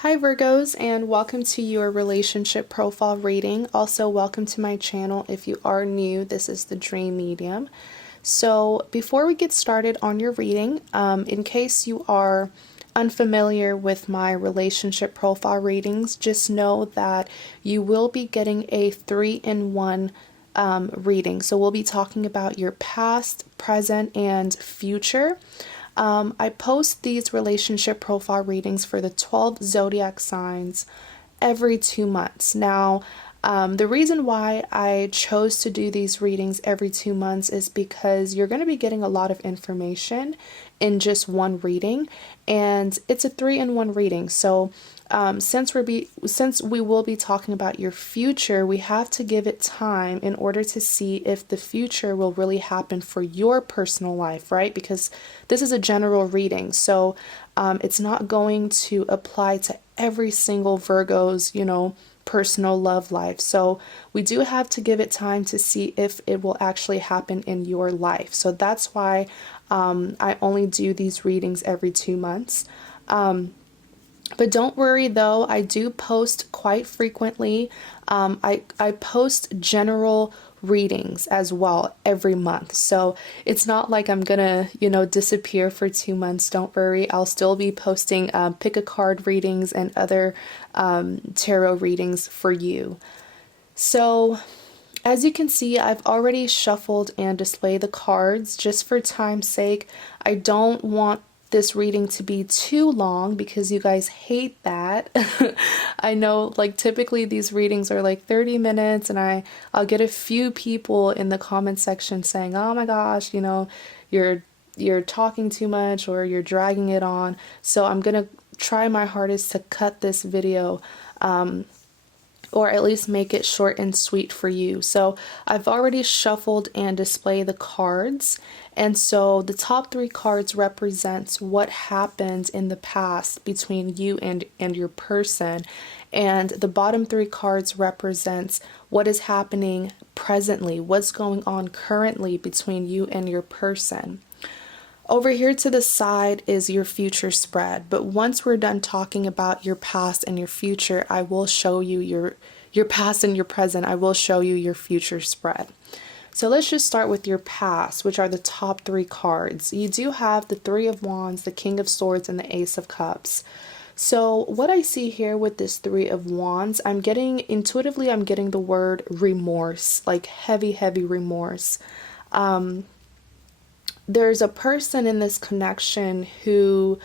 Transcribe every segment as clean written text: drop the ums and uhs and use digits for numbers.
Hi Virgos, and welcome to your relationship profile reading. Also, welcome to my channel. If you are new, this is the Dream Medium. So before we get started on your reading, in case you are unfamiliar with my relationship profile readings, just know that you will be getting a 3-in-1 reading. So we'll be talking about your past, present, and future. I post these relationship profile readings for the 12 zodiac signs every 2 months. Now, the reason why I chose to do these readings every 2 months is because you're going to be getting a lot of information in just one reading, and it's a 3-in-1 reading. So since we will be talking about your future, we have to give it time in order to see if the future will really happen for your personal life, right? Because this is a general reading, so it's not going to apply to every single Virgo's, personal love life. So we do have to give it time to see if it will actually happen in your life. So that's why I only do these readings every 2 months. But don't worry though, I do post quite frequently. I post general readings as well every month. So it's not like I'm gonna, disappear for 2 months. Don't worry, I'll still be posting pick a card readings and other tarot readings for you. So as you can see, I've already shuffled and displayed the cards just for time's sake. I don't want this reading to be too long because you guys hate that. I know, like, typically these readings are like 30 minutes, and I'll get a few people in the comment section saying, "Oh my gosh, you're talking too much or you're dragging it on." So I'm gonna try my hardest to cut this video or at least make it short and sweet for you. So I've already shuffled and displayed the cards. And so the top 3 cards represents what happened in the past between you and your person. And the bottom 3 cards represents what is happening presently, what's going on currently between you and your person. Over here to the side is your future spread, but once we're done talking about your past and your future, I will show you your past and your present. I will show you your future spread. So let's just start with your past, which are the top 3 cards. You do have the 3 of Wands, the King of Swords, and the Ace of Cups. So what I see here with this 3 of Wands, I'm getting the word remorse, like heavy, heavy remorse. There's a person in this connection who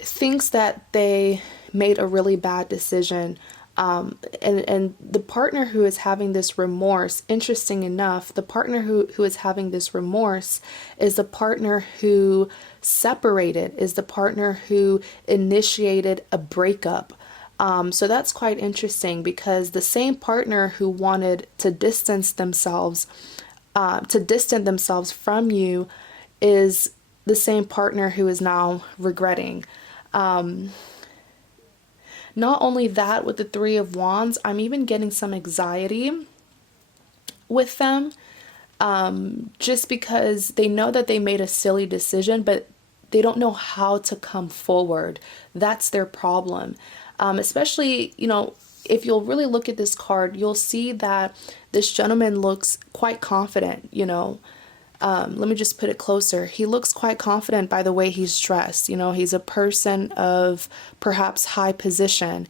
thinks that they made a really bad decision. And the partner who is having this remorse, interesting enough, the partner who is having this remorse is the partner who separated, is the partner who initiated a breakup. So that's quite interesting because the same partner who wanted to distance themselves from you is the same partner who is now regretting. Not only that, with the 3 of Wands, I'm even getting some anxiety with them, just because they know that they made a silly decision, but they don't know how to come forward. That's their problem. Especially, if you'll really look at this card, you'll see that this gentleman looks quite confident, let me just put it closer. He looks quite confident by the way he's dressed. He's a person of perhaps high position,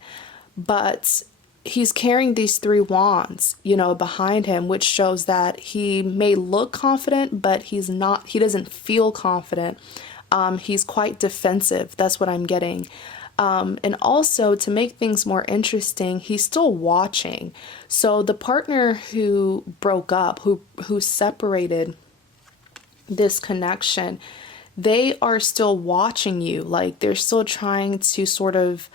but he's carrying these 3 wands, behind him, which shows that he may look confident, but he doesn't feel confident. He's quite defensive. That's what I'm getting. And also, to make things more interesting, he's still watching. So the partner who broke up, who separated this connection, they are still watching you. Like, they're still trying to sort of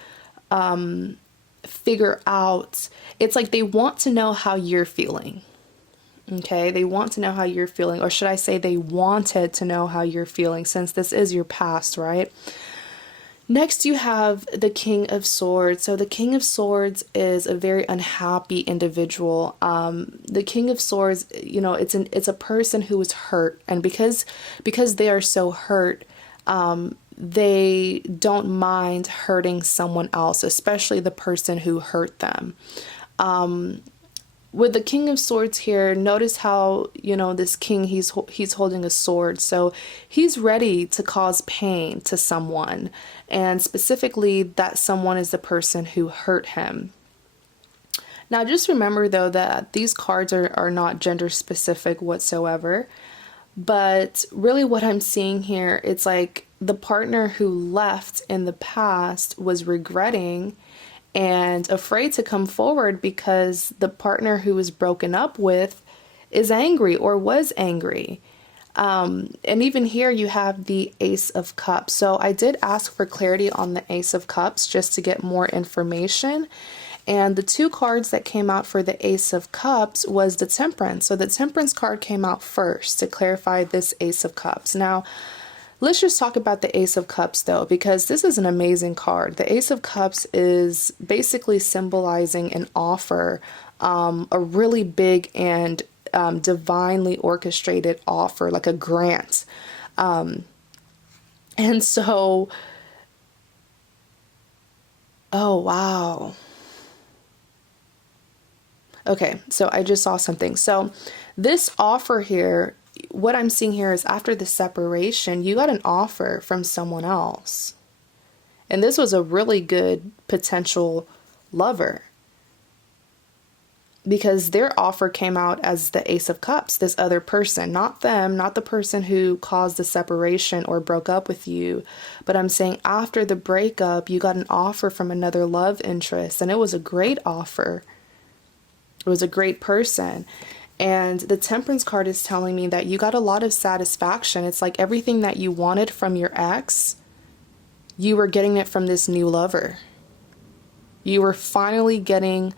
figure out, it's like they want to know how you're feeling. Okay, they want to know how you're feeling, or should I say they wanted to know how you're feeling, since this is your past, right? Next, you have the King of Swords. So the King of Swords is a very unhappy individual. The King of Swords, it's a person who is hurt, and because they are so hurt, they don't mind hurting someone else, especially the person who hurt them. With the King of Swords here, notice how, this king, he's holding a sword. So he's ready to cause pain to someone. And specifically, that someone is the person who hurt him. Now, just remember, though, that these cards are not gender specific whatsoever. But really what I'm seeing here, it's like the partner who left in the past was regretting and afraid to come forward because the partner who was broken up with is angry or was angry. And even here you have the Ace of Cups. So I did ask for clarity on the Ace of Cups just to get more information. And the two cards that came out for the Ace of Cups was the Temperance. So the Temperance card came out first to clarify this Ace of Cups. Now, let's just talk about the Ace of Cups, though, because this is an amazing card. The Ace of Cups is basically symbolizing an offer, a really big and divinely orchestrated offer, like a grant. And so, oh, wow. Okay, so I just saw something. So this offer here, what I'm seeing here is after the separation, you got an offer from someone else. And this was a really good potential lover, because their offer came out as the Ace of Cups, this other person, not them, not the person who caused the separation or broke up with you. But I'm saying after the breakup, you got an offer from another love interest, and it was a great offer. It was a great person. And the Temperance card is telling me that you got a lot of satisfaction. It's like everything that you wanted from your ex, you were getting it from this new lover. You were finally getting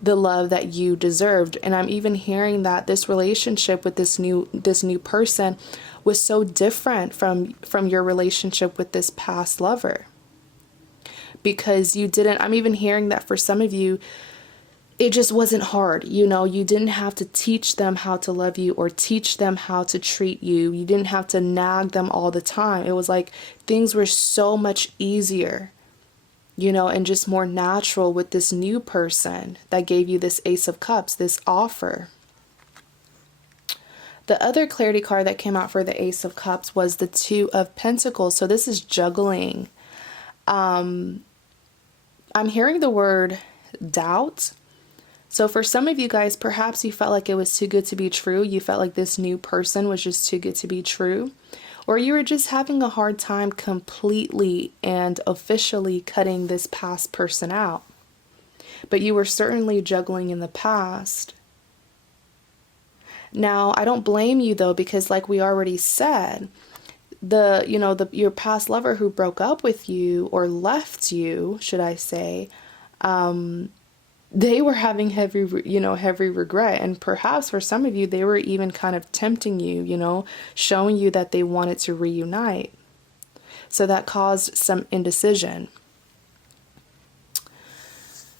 the love that you deserved. And I'm even hearing that this relationship with this new person was so different from your relationship with this past lover. Because I'm even hearing that for some of you, it just wasn't hard. You didn't have to teach them how to love you or teach them how to treat you. You didn't have to nag them all the time. It was like things were so much easier, and just more natural with this new person that gave you this Ace of Cups, this offer. The other clarity card that came out for the Ace of Cups was the Two of Pentacles. So this is juggling. I'm hearing the word doubt. So for some of you guys, perhaps you felt like it was too good to be true. You felt like this new person was just too good to be true. Or you were just having a hard time completely and officially cutting this past person out. But you were certainly juggling in the past. Now, I don't blame you though, because like we already said, your past lover who broke up with you or left you, should I say, they were having heavy regret. And perhaps for some of you, they were even kind of tempting you, showing you that they wanted to reunite. So that caused some indecision.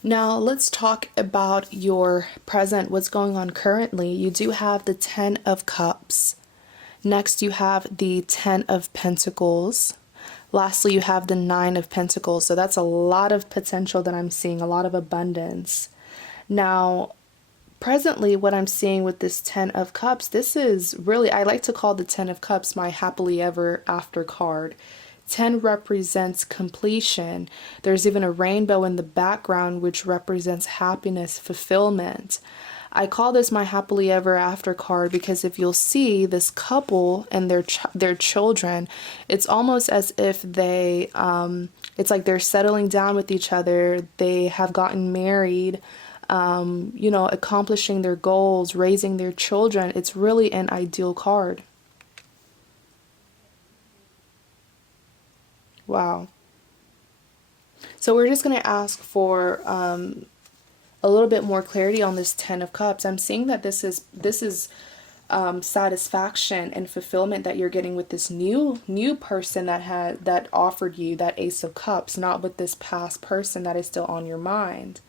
Now let's talk about your present, what's going on currently. You do have the Ten of Cups. Next, you have the Ten of Pentacles. Lastly, you have the Nine of Pentacles. So that's a lot of potential that I'm seeing, a lot of abundance. Now, presently, what I'm seeing with this Ten of Cups, this is really, I like to call the Ten of Cups my happily ever after card. 10 represents completion. There's even a rainbow in the background, which represents happiness, fulfillment. I call this my happily ever after card because if you'll see this couple and their children, it's almost as if it's like they're settling down with each other. They have gotten married, accomplishing their goals, raising their children. It's really an ideal card. Wow. So we're just going to ask for a little bit more clarity on this Ten of Cups. I'm seeing that this is satisfaction and fulfillment that you're getting with this new person that offered you that Ace of Cups, not with this past person that is still on your mind.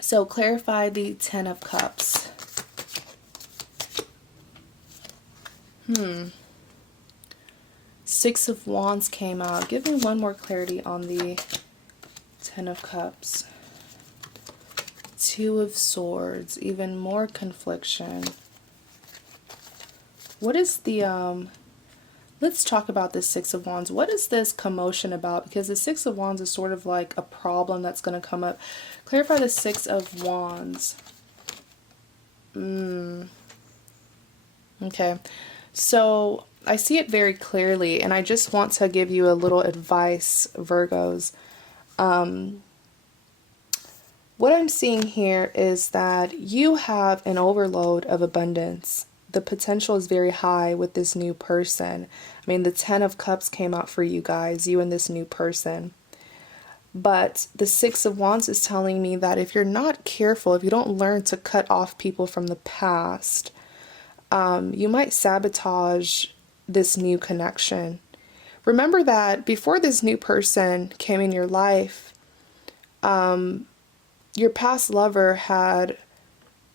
So clarify the Ten of Cups. Six of Wands came out. Give me one more clarity on the Ten of Cups. Two of Swords, even more confliction. What is the, let's talk about this Six of Wands. What is this commotion about? Because the Six of Wands is sort of like a problem that's going to come up. Clarify the Six of Wands. Okay. So I see it very clearly, and I just want to give you a little advice, Virgos. What I'm seeing here is that you have an overload of abundance. The potential is very high with this new person. I mean, the Ten of Cups came out for you guys, you and this new person. But the Six of Wands is telling me that if you're not careful, if you don't learn to cut off people from the past, you might sabotage this new connection. Remember that before this new person came in your life, your past lover had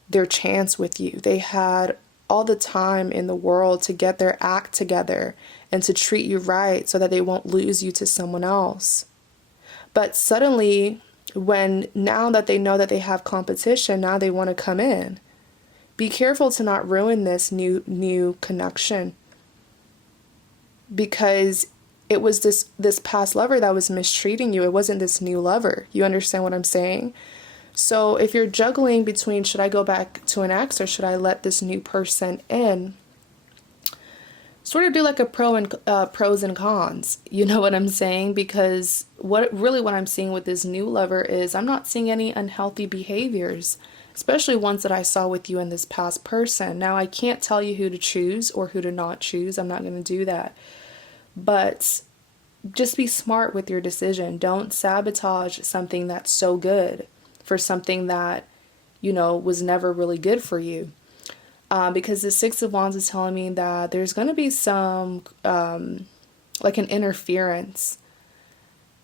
their chance with you. They had all the time in the world to get their act together and to treat you right so that they won't lose you to someone else. But suddenly, now that they know that they have competition, now they want to come in. Be careful to not ruin this new connection, because it was this past lover that was mistreating you. It wasn't this new lover. You understand what I'm saying? So if you're juggling between, should I go back to an ex or should I let this new person in? Sort of do like a pros and cons. You know what I'm saying? Because what I'm seeing with this new lover is I'm not seeing any unhealthy behaviors, especially ones that I saw with you and this past person. Now, I can't tell you who to choose or who to not choose. I'm not going to do that. But just be smart with your decision. Don't sabotage something that's so good for something that, was never really good for you. Because the Six of Wands is telling me that there's going to be some, like an interference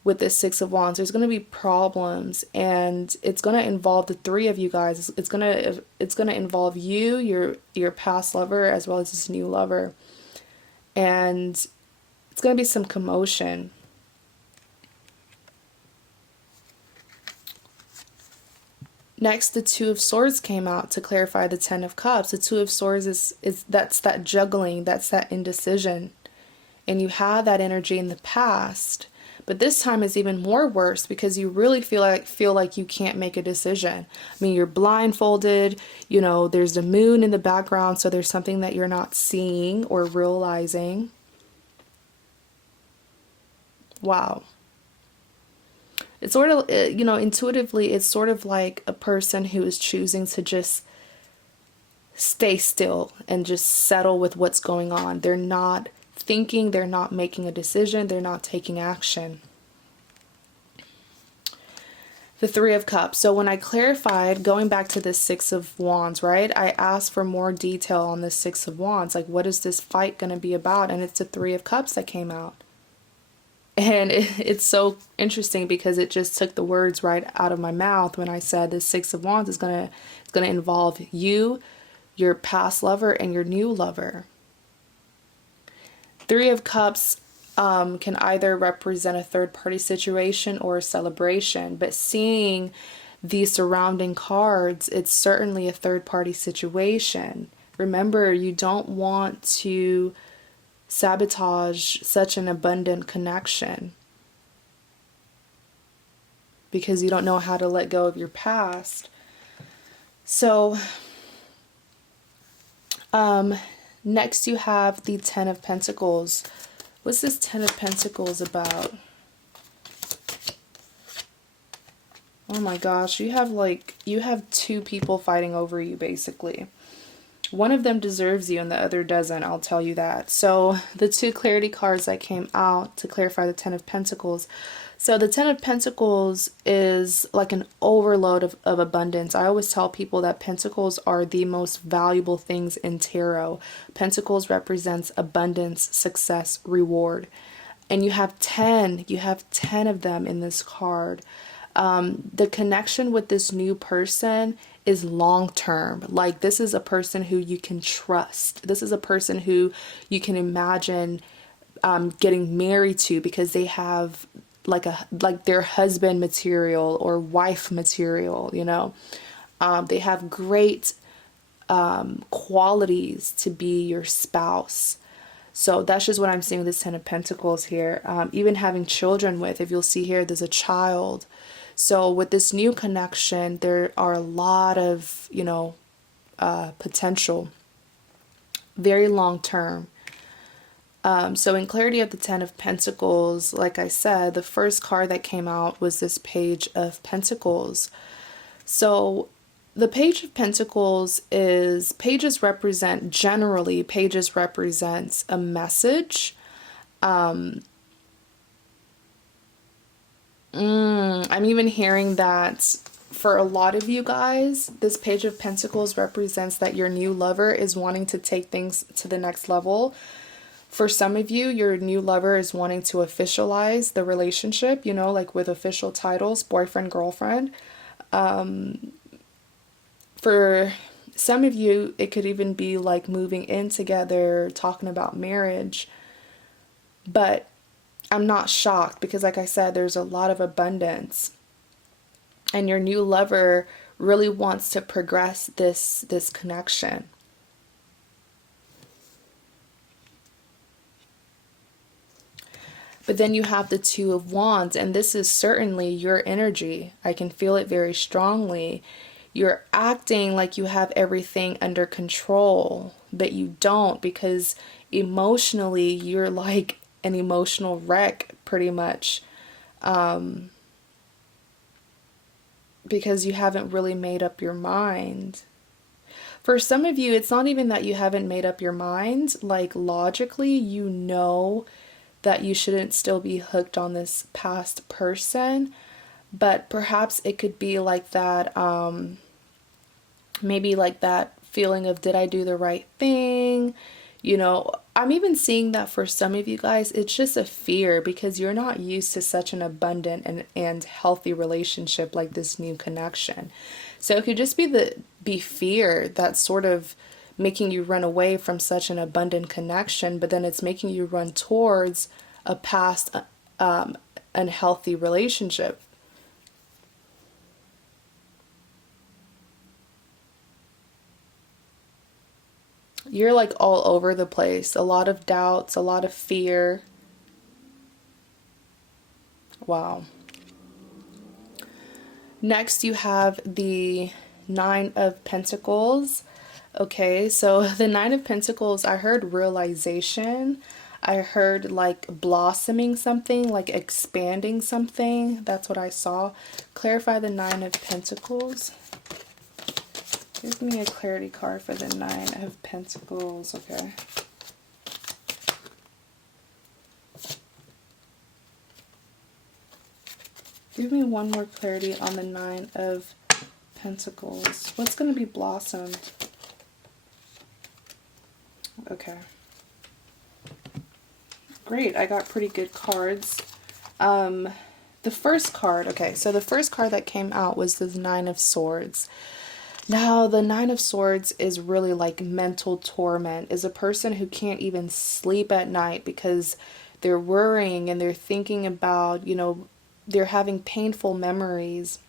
with this Six of Wands. There's going to be problems, and it's going to involve the three of you guys. It's going to involve you, your past lover, as well as this new lover. And it's going to be some commotion. Next, the Two of Swords came out to clarify the Ten of Cups. The Two of Swords that's that juggling, that's that indecision. And you had that energy in the past, but this time is even more worse because you really feel like you can't make a decision. I mean, you're blindfolded, there's the moon in the background, so there's something that you're not seeing or realizing. Wow. It's sort of, intuitively, it's sort of like a person who is choosing to just stay still and just settle with what's going on. They're not thinking, they're not making a decision, they're not taking action. The Three of Cups. So when I clarified, going back to the Six of Wands, right? I asked for more detail on the Six of Wands. Like, what is this fight going to be about? And it's the Three of Cups that came out. And it's so interesting because it just took the words right out of my mouth when I said the Six of Wands is gonna involve you, your past lover, and your new lover. Three of Cups can either represent a third-party situation or a celebration, but seeing the surrounding cards, it's certainly a third-party situation. Remember, you don't want to sabotage such an abundant connection because you don't know how to let go of your past. So next you have the Ten of Pentacles. What's this Ten of Pentacles about? Oh my gosh, you have two people fighting over you, basically. One of them deserves you and the other doesn't, I'll tell you that. So the two clarity cards that came out to clarify the Ten of Pentacles. So the Ten of Pentacles is like an overload of abundance. I always tell people that Pentacles are the most valuable things in tarot. Pentacles represents abundance, success, reward. And you have 10 of them in this card. The connection with this new person is long term. Like, this is a person who you can trust. This is a person who you can imagine getting married to, because they have like their husband material or wife material, you know. They have great qualities to be your spouse. So that's just what I'm seeing with this Ten of Pentacles here. Even having children with, if you'll see here, there's a child. So with this new connection, there are a lot of, you know, potential, very long term. So in clarity of the Ten of Pentacles, like I said, the first card that came out was this Page of Pentacles. So the Page of Pentacles is, pages represents a message. I'm even hearing that for a lot of you guys, this Page of Pentacles represents that your new lover is wanting to take things to the next level. For some of you, your new lover is wanting to officialize the relationship, you know, like with official titles, boyfriend, girlfriend. For some of you, it could even be like moving in together, talking about marriage. But I'm not shocked because, like I said, there's a lot of abundance. And your new lover really wants to progress this connection. But then you have the Two of Wands, and this is certainly your energy. I can feel it very strongly. You're acting like you have everything under control, but you don't, because emotionally you're like an emotional wreck pretty much. Because you haven't really made up your mind. For some of you, it's not even that you haven't made up your mind. Like logically, you know that you shouldn't still be hooked on this past person, but perhaps it could be like that, maybe like that feeling of, did I do the right thing? You know, I'm even seeing that for some of you guys, it's just a fear because you're not used to such an abundant and healthy relationship like this new connection. So it could just be fear that's sort of making you run away from such an abundant connection, but then it's making you run towards a past unhealthy relationship. You're like all over the place. A lot of doubts, a lot of fear. Wow. Next, you have the Nine of Pentacles. Okay, so the Nine of Pentacles, I heard realization. I heard like blossoming something, like expanding something. That's what I saw. Clarify the Nine of Pentacles. Give me a clarity card for the Nine of Pentacles. Okay. Give me one more clarity on the Nine of Pentacles. What's going to be blossomed? Okay. Great. I got pretty good cards. The first card. Okay. So the first card that came out was the Nine of Swords. Now, the Nine of Swords is really like mental torment, is a person who can't even sleep at night because they're worrying and they're thinking about, you know, they're having painful memories.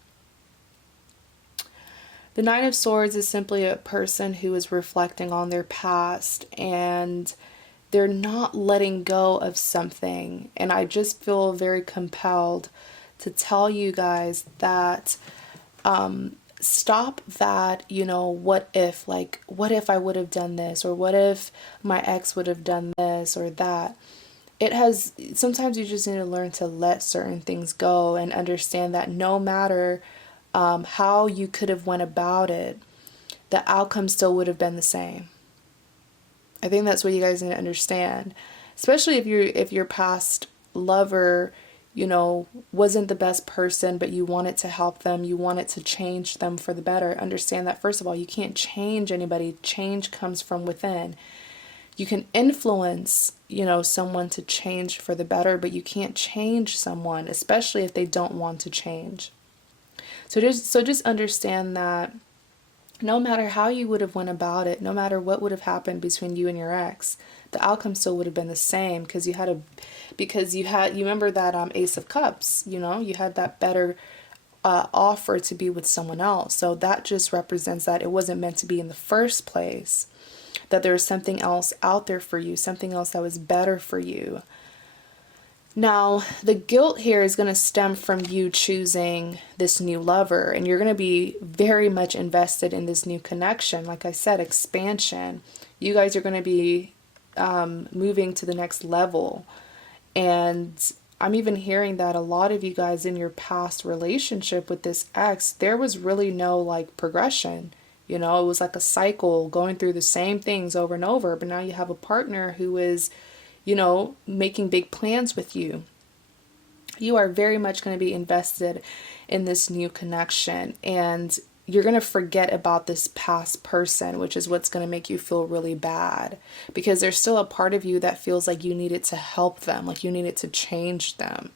The Nine of Swords is simply a person who is reflecting on their past and they're not letting go of something. And I just feel very compelled to tell you guys that stop that, you know, what if, like, what if I would have done this, or what if my ex would have done this or that. Sometimes you just need to learn to let certain things go and understand that no matter how you could have went about it, the outcome still would have been the same. I think that's what you guys need to understand, especially if your past lover, you know, wasn't the best person, but you wanted to help them, you wanted to change them for the better. Understand that, first of all, you can't change anybody. Change comes from within. You can influence, you know, someone to change for the better, but you can't change someone, especially if they don't want to change. So just understand that no matter how you would have went about it, no matter what would have happened between you and your ex, the outcome still would have been the same, because you remember that Ace of Cups, you had that better offer to be with someone else. So that just represents that it wasn't meant to be in the first place, that there was something else out there for you, something else that was better for you. Now, the guilt here is going to stem from you choosing this new lover, and you're going to be very much invested in this new connection. Like I said, expansion. You guys are going to be moving to the next level. And I'm even hearing that a lot of you guys in your past relationship with this ex, there was really no like progression. It was like a cycle, going through the same things over and over. But now you have a partner who is making big plans with you. You are very much going to be invested in this new connection, and you're going to forget about this past person, which is what's going to make you feel really bad, because there's still a part of you that feels like you needed to help them, like you needed to change them.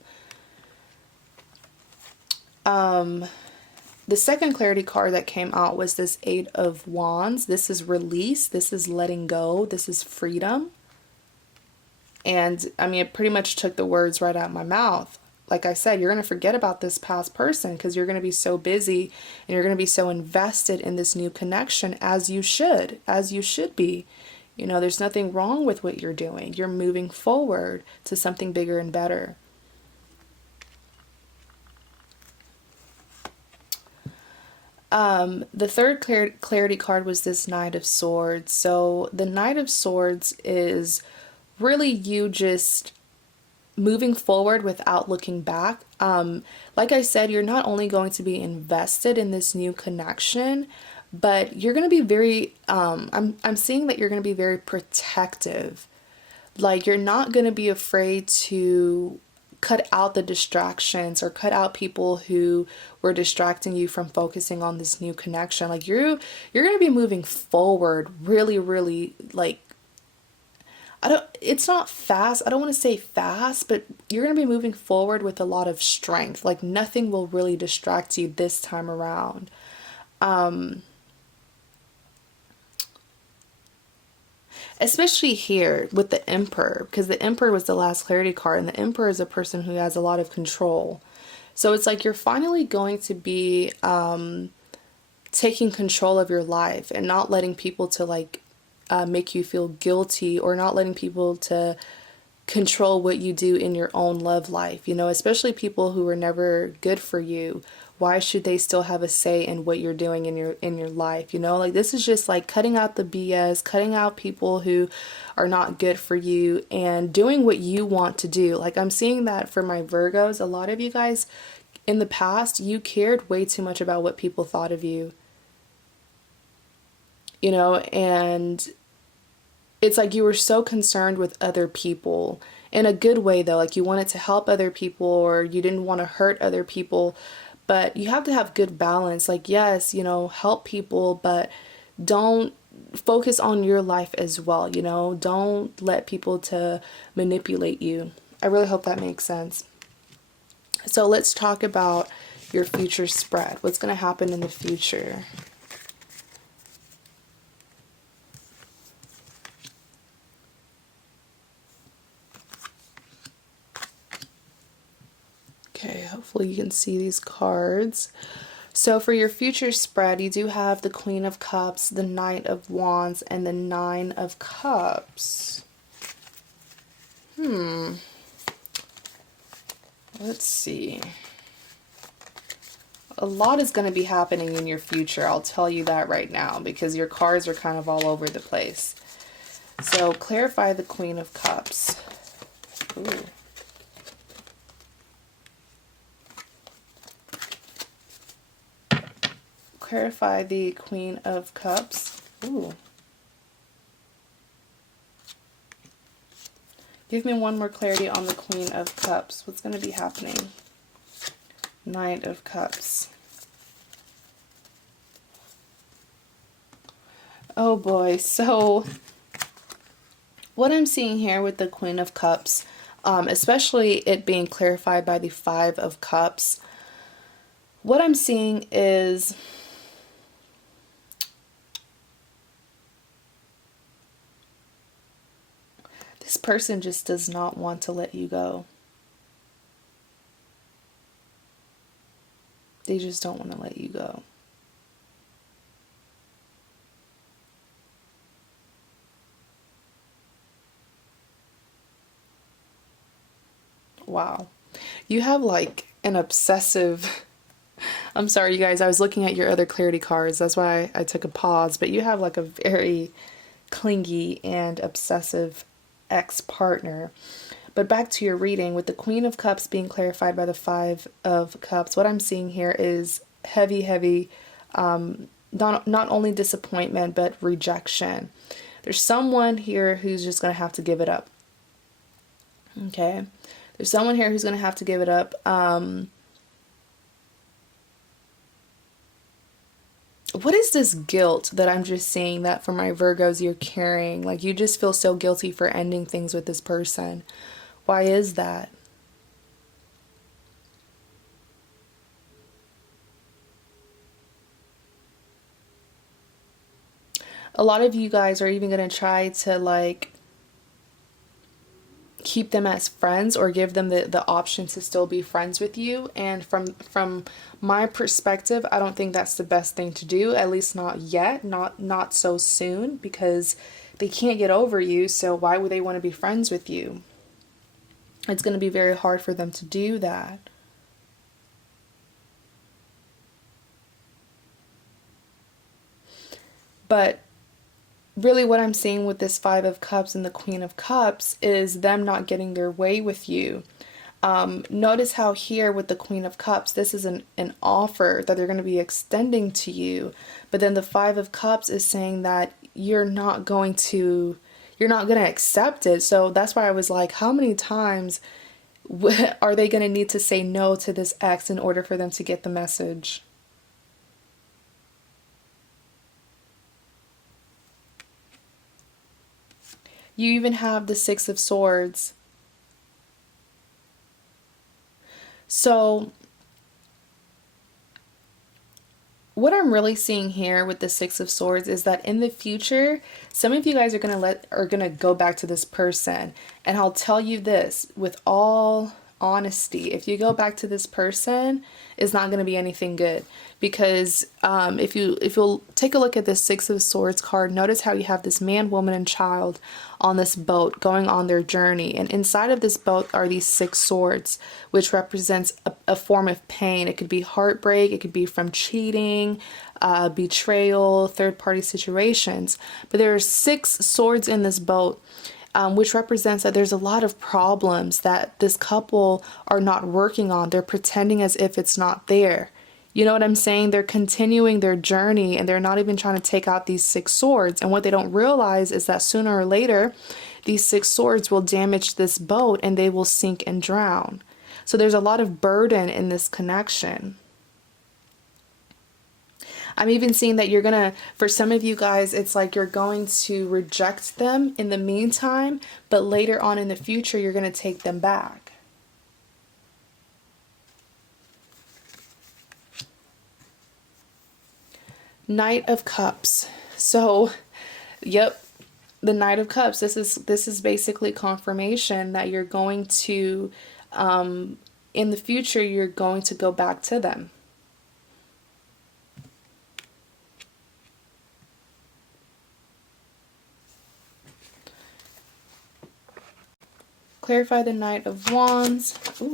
The second clarity card that came out was this Eight of Wands. This is release. This is letting go. This is freedom. And I mean, it pretty much took the words right out of my mouth. Like I said, you're going to forget about this past person because you're going to be so busy and you're going to be so invested in this new connection, as you should be. There's nothing wrong with what you're doing. You're moving forward to something bigger and better. The third clarity card was this Knight of Swords. So the Knight of Swords is really you just moving forward without looking back. Like I said, you're not only going to be invested in this new connection, but you're going to be very, I'm seeing that you're going to be very protective. Like you're not going to be afraid to cut out the distractions or cut out people who were distracting you from focusing on this new connection. Like you're going to be moving forward really, really, like, it's not fast. I don't want to say fast, but you're going to be moving forward with a lot of strength. Like nothing will really distract you this time around. Especially here with the Emperor, because the Emperor was the last clarity card, and the Emperor is a person who has a lot of control. So it's like you're finally going to be taking control of your life and not letting people to like make you feel guilty, or not letting people to control what you do in your own love life, especially people who were never good for you. Why should they still have a say in what you're doing in your life? Like this is just like cutting out the BS, cutting out people who are not good for you, and doing what you want to do. Like I'm seeing that for my Virgos. A lot of you guys in the past, you cared way too much about what people thought of you. And it's like you were so concerned with other people in a good way, though. Like you wanted to help other people, or you didn't want to hurt other people. But you have to have good balance. Like, yes, help people, but don't focus on your life as well. Don't let people to manipulate you. I really hope that makes sense. So let's talk about your future spread. What's going to happen in the future? Okay, hopefully you can see these cards. So for your future spread, you do have the Queen of Cups, the Knight of Wands, and the Nine of Cups. Let's see. A lot is going to be happening in your future. I'll tell you that right now, because your cards are kind of all over the place. So clarify the Queen of Cups. Ooh. Clarify the Queen of Cups. Ooh. Give me one more clarity on the Queen of Cups. What's going to be happening? Knight of Cups. Oh boy. So what I'm seeing here with the Queen of Cups, especially it being clarified by the Five of Cups, what I'm seeing is This person just does not want to let you go. They just don't want to let you go. Wow. You have like an obsessive... I'm sorry, you guys. I was looking at your other clarity cards. That's why I took a pause. But you have like a very clingy and obsessive ex-partner. But back to your reading, with the Queen of Cups being clarified by the Five of Cups, what I'm seeing here is heavy, not only disappointment, but rejection. There's someone here who's just going to have to give it up. Okay? There's someone here who's going to have to give it up. What is this guilt that I'm just seeing that for my Virgos you're carrying? Like, you just feel so guilty for ending things with this person. Why is that? A lot of you guys are even going to try to like keep them as friends or give them the option to still be friends with you. And from my perspective, I don't think that's the best thing to do, at least not yet, not so soon, because they can't get over you. So why would they want to be friends with you? It's going to be very hard for them to do that. But really what I'm seeing with this Five of Cups and the Queen of Cups is them not getting their way with you. Notice how here with the Queen of Cups, this is an offer that they're going to be extending to you. But then the Five of Cups is saying that you're not going to accept it. So that's why I was like, how many times are they going to need to say no to this ex in order for them to get the message? You even have the Six of Swords. So what I'm really seeing here with the Six of Swords is that in the future, some of you guys are gonna go back to this person. And I'll tell you this with all honesty, if you go back to this person, it's not going to be anything good, because if you'll take a look at this Six of Swords card, notice how you have this man, woman, and child on this boat going on their journey, and inside of this boat are these six swords, which represents a form of pain. It could be heartbreak, it could be from cheating, betrayal, third-party situations, but there are six swords in this boat. Which represents that there's a lot of problems that this couple are not working on. They're pretending as if it's not there. You know what I'm saying? They're continuing their journey and they're not even trying to take out these six swords. And what they don't realize is that sooner or later, these six swords will damage this boat and they will sink and drown. So there's a lot of burden in this connection. I'm even seeing that you're gonna, for some of you guys, it's like you're going to reject them in the meantime, but later on in the future, you're gonna take them back. Knight of Cups. So, yep, the Knight of Cups. This is basically confirmation that you're going to, in the future, you're going to go back to them. Clarify the Knight of Wands. Ooh.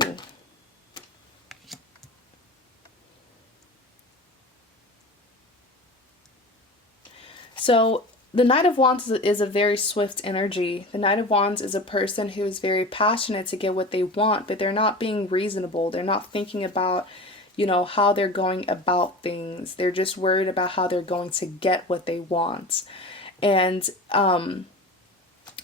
So the Knight of Wands is a very swift energy. The Knight of Wands is a person who is very passionate to get what they want, but they're not being reasonable. They're not thinking about, you know, how they're going about things. They're just worried about how they're going to get what they want. And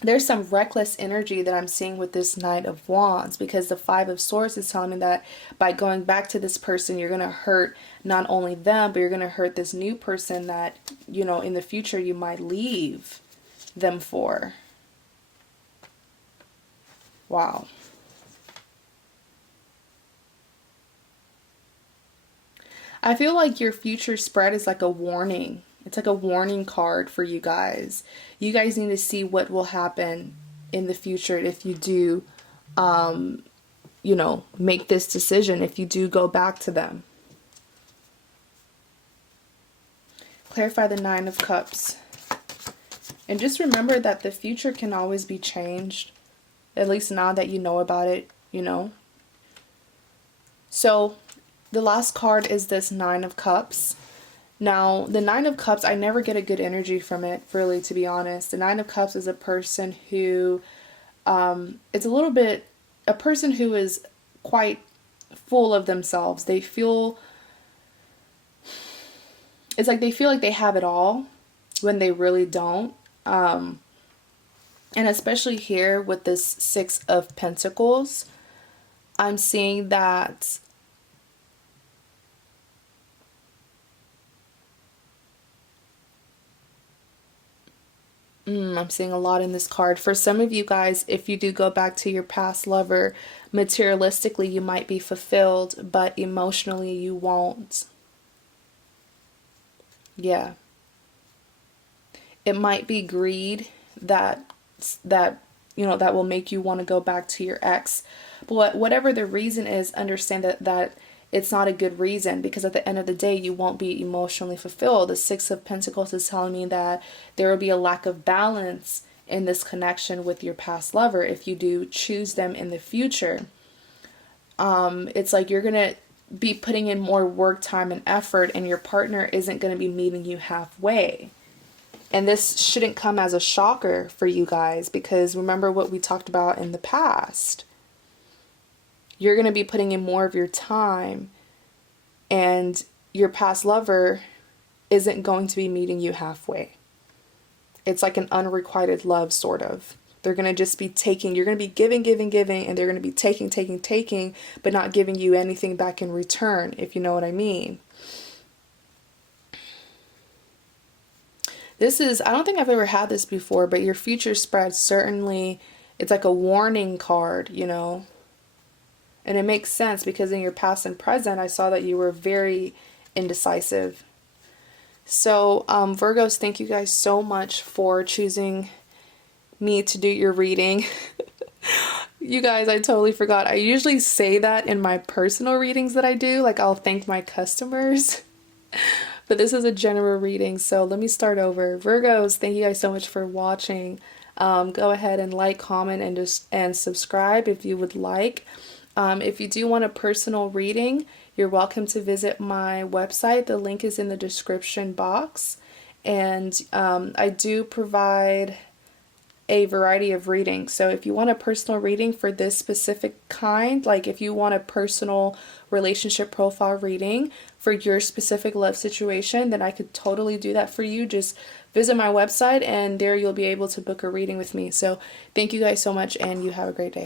there's some reckless energy that I'm seeing with this Knight of Wands, because the Five of Swords is telling me that by going back to this person, you're going to hurt not only them, but you're going to hurt this new person that, you know, in the future you might leave them for. Wow. I feel like your future spread is like a warning. It's like a warning card for you guys. You guys need to see what will happen in the future if you do, you know, make this decision, if you do go back to them. Clarify the Nine of Cups. And just remember that the future can always be changed. At least now that you know about it, you know. So the last card is this Nine of Cups. Now, the Nine of Cups, I never get a good energy from it, really, to be honest. The Nine of Cups is a person who, it's a little bit, a person who is quite full of themselves. They feel, it's like they feel like they have it all when they really don't. And especially here with this Six of Pentacles, I'm seeing that I'm seeing a lot in this card. For some of you guys, if you do go back to your past lover, materialistically you might be fulfilled, but emotionally you won't. Yeah. It might be greed that you know, that will make you want to go back to your ex. But whatever the reason is, understand that it's not a good reason, because at the end of the day, you won't be emotionally fulfilled. The Six of Pentacles is telling me that there will be a lack of balance in this connection with your past lover if you do choose them in the future. It's like you're going to be putting in more work, time, and effort, and your partner isn't going to be meeting you halfway. And this shouldn't come as a shocker for you guys, because remember what we talked about in the past. You're going to be putting in more of your time, and your past lover isn't going to be meeting you halfway. It's like an unrequited love, sort of. They're going to just be taking, you're going to be giving, and they're going to be taking, but not giving you anything back in return, if you know what I mean. This is, I don't think I've ever had this before, but your future spread, certainly, it's like a warning card, you know. And it makes sense because in your past and present, I saw that you were very indecisive. So, Virgos, thank you guys so much for choosing me to do your reading. You guys, I totally forgot. I usually say that in my personal readings that I do. Like, I'll thank my customers. But this is a general reading, so let me start over. Virgos, thank you guys so much for watching. Go ahead and like, comment, and subscribe if you would like. If you do want a personal reading, you're welcome to visit my website. The link is in the description box. And I do provide a variety of readings. So if you want a personal reading for this specific kind, like if you want a personal relationship profile reading for your specific love situation, then I could totally do that for you. Just visit my website and there you'll be able to book a reading with me. So thank you guys so much, and you have a great day.